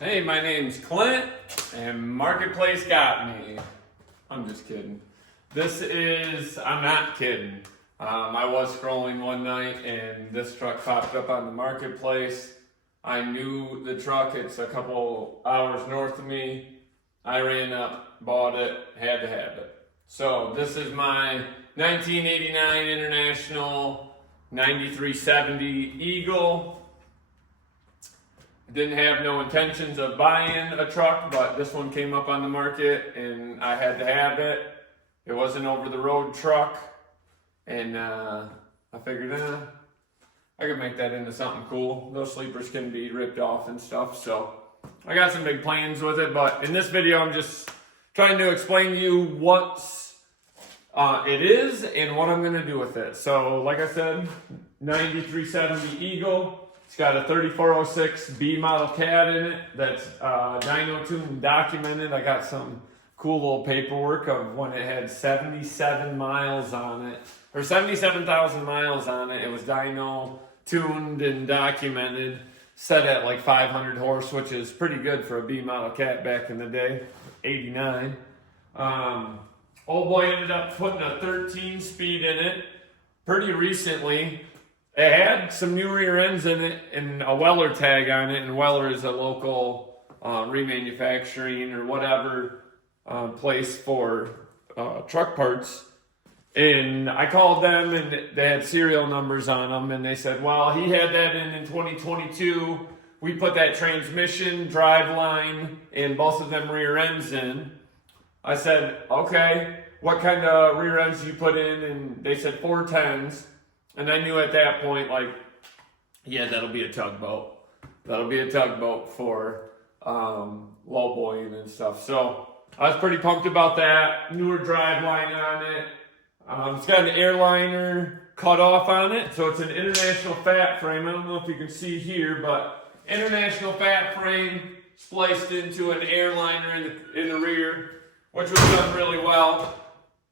Hey, my name's Clint, and Marketplace got me. I'm just kidding. I'm not kidding. I was scrolling one night, and this truck popped up on the Marketplace. I knew the truck, it's a couple hours north of me. I ran up, bought it, had to have it. So, this is my 1989 International 9370 Eagle. Didn't have no intentions of buying a truck, but this one came up on the market and I had to have it. It was an over-the-road truck, and I figured I could make that into something cool. Those sleepers can be ripped off and stuff, so I got some big plans with it. But in this video, I'm just trying to explain to you what it is and what I'm going to do with it. So, like I said, 9370 Eagle. It's got a 3406 B model cab in it that's dyno tuned and documented. I got some cool little paperwork of when it had 77 miles on it, or 77,000 miles on it. It was dyno tuned and documented, set at like 500 horse, which is pretty good for a B model cat back in the day, 89. Old boy ended up putting a 13 speed in it pretty recently. It had some new rear ends in it and a Weller tag on it, and Weller is a local remanufacturing or whatever place for truck parts. And I called them, and they had serial numbers on them, and they said, well, he had that in 2022. We put that transmission, drive line, and both of them rear ends in. I said, okay, what kind of rear ends do you put in? And they said 410s. And I knew at that point, like, yeah, that'll be a tugboat. That'll be a tugboat for low buoying and stuff. So I was pretty pumped about that. Newer drive line on it. It's got an airliner cut off on it. So it's an International fat frame. I don't know if you can see here, but International fat frame spliced into an airliner in the rear, which was done really well.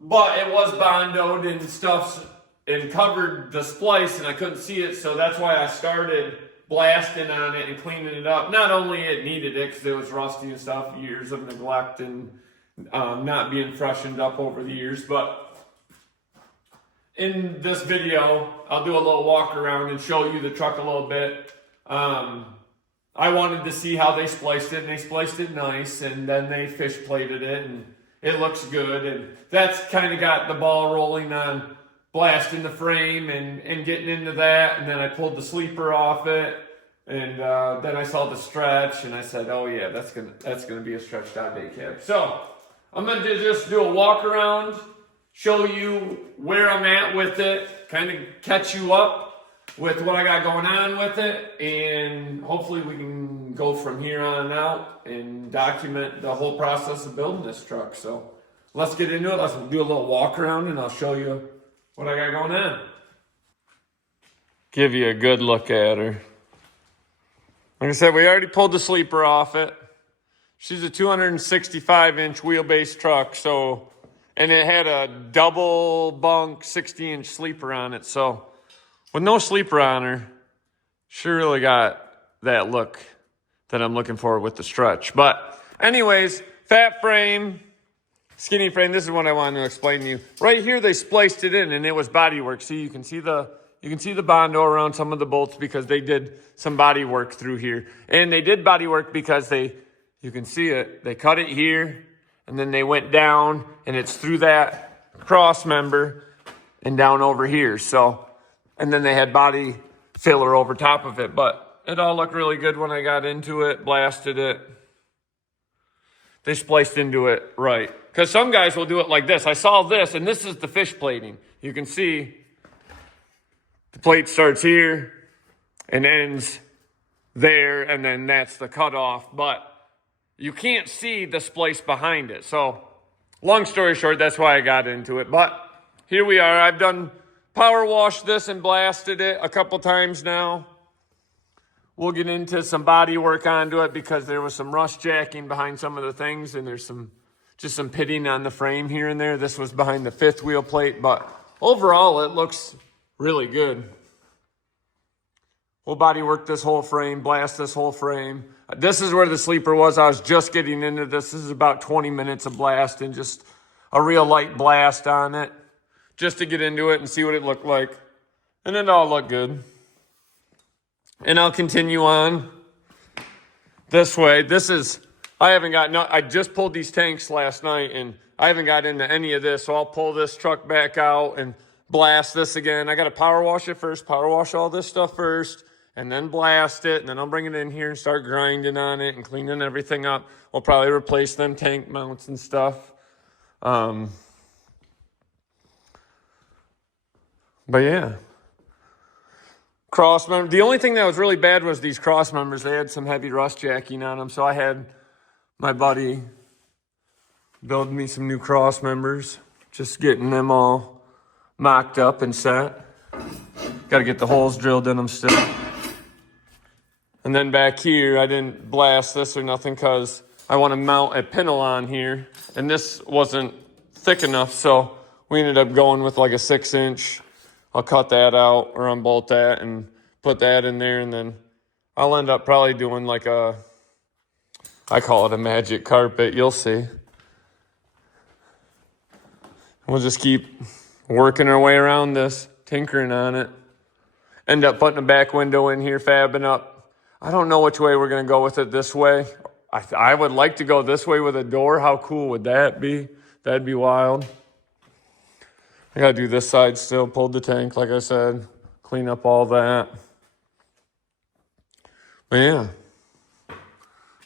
But it was bondoed and stuff, and covered the splice, and I couldn't see it, so that's why I started blasting on it and cleaning it up. Not only it needed it because it was rusty and stuff, years of neglect and not being freshened up over the years, but in this video, I'll do a little walk around and show you the truck a little bit. I wanted to see how they spliced it, and they spliced it nice, and then they fish plated it, and it looks good, and that's kind of got the ball rolling on blasting the frame and getting into that. And then I pulled the sleeper off it, and then I saw the stretch, and I said, oh yeah, that's gonna be a stretched out day cab. So I'm gonna just do a walk around, show you where I'm at with it, kind of catch you up with what I got going on with it, and hopefully we can go from here on out and document the whole process of building this truck. So let's get into it. Let's do a little walk around, and I'll show you what I got going on. Give you a good look at her. Like I said, we already pulled the sleeper off it. She's a 265-inch wheelbase truck, so, and it had a double bunk 60-inch sleeper on it. So with no sleeper on her, she really got that look that I'm looking for with the stretch. But anyways, fat frame, skinny frame. This is what I wanted to explain to you. Right here, they spliced it in, and it was body work. See, you can see the bondo around some of the bolts because they did some body work through here. And they did body work because you can see it. They cut it here, and then they went down, and it's through that cross member and down over here. So, and then they had body filler over top of it. But it all looked really good when I got into it, blasted it. They spliced into it right. Because some guys will do it like this. I saw this, and this is the fish plating. You can see the plate starts here and ends there, and then that's the cutoff. But you can't see the splice behind it. So long story short, that's why I got into it. But here we are. I've done power washed this and blasted it a couple times now. We'll get into some body work onto it because there was some rust jacking behind some of the things, and there's just some pitting on the frame here and there. This was behind the fifth wheel plate, but overall it looks really good. We'll body work this whole frame, blast this whole frame. This is where the sleeper was. I was just getting into this. This is about 20 minutes of blast and just a real light blast on it, just to get into it and see what it looked like. And it all looked good. And I'll continue on this way. I just pulled these tanks last night and I haven't got into any of this. So I'll pull this truck back out and blast this again. I got to power wash it first, power wash all this stuff first, and then blast it. And then I'll bring it in here and start grinding on it and cleaning everything up. We'll probably replace them tank mounts and stuff. But yeah. Cross member. The only thing that was really bad was these cross members. They had some heavy rust jacking on them. So I had my buddy build me some new cross members. Just getting them all mocked up and set. Got to get the holes drilled in them still. And then back here, I didn't blast this or nothing because I want to mount a pintle on here. And this wasn't thick enough, so we ended up going with like a 6-inch. I'll cut that out or unbolt that and put that in there. And then I'll end up probably doing like I call it a magic carpet. You'll see. We'll just keep working our way around this, tinkering on it. End up putting a back window in here, fabbing up. I don't know which way we're going to go with it this way. I would like to go this way with a door. How cool would that be? That'd be wild. I got to do this side still, pulled the tank, like I said, clean up all that. But yeah,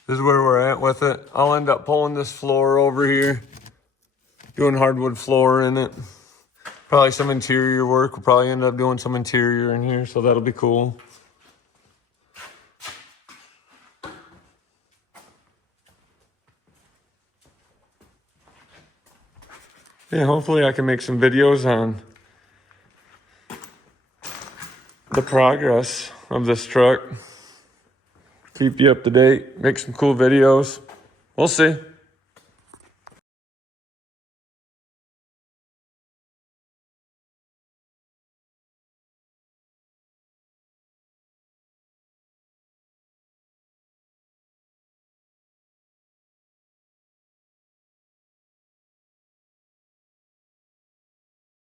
this is where we're at with it. I'll end up pulling this floor over here, doing hardwood floor in it. Probably some interior work. We'll probably end up doing some interior in here, so that'll be cool. Yeah, hopefully I can make some videos on the progress of this truck. Keep you up to date, make some cool videos. We'll see.